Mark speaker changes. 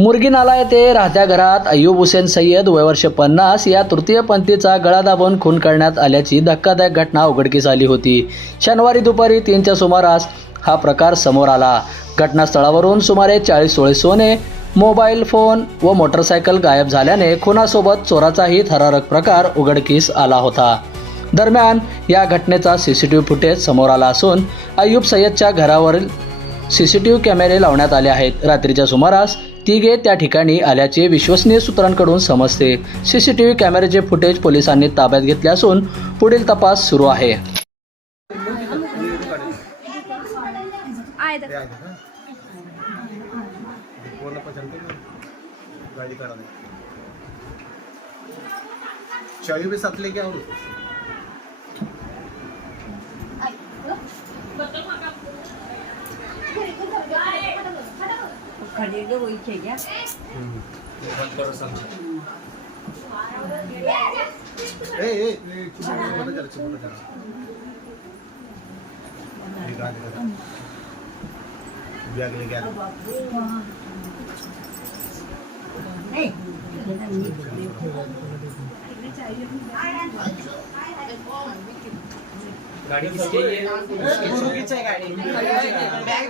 Speaker 1: मुर्गी नाला येथे राहत्या घरात अय्यूब हुसेन सय्यद वयवर्ष पन्नास या तृतीयपंथीचा गळा दाबून खून करण्यात आल्याची धक्कादायक घटना उघडकीस आली होती. शनिवारी दुपारी तीनच्या सुमारास हा प्रकार समोर आला. घटनास्थळावरून सुमारे चाळीस सोळे सोने मोबाईल फोन व मोटरसायकल गायब झाल्याने खुनासोबत चोराचाही थरारक प्रकार उघडकीस आला होता. दरम्यान या घटनेचा सीसीटीव्ही फुटेज समोर आला असून अय्यूब सय्यदच्या घरावरील सीसीटीव्ही कॅमेरे लावण्यात आले आहेत. रात्रीच्या सुमारास तिघे त्या ठिकाणी आल्याचे विश्वसनीय सूत्रांकडून समजते. सीसीटीव्ही कॅमेऱ्याचे फुटेज पोलिसांनी ताब्यात घेतले असून पुढील तपास सुरू आहे.
Speaker 2: आए
Speaker 3: ते आहे ना पूर्ण पचनते गाड़ी साथ लेके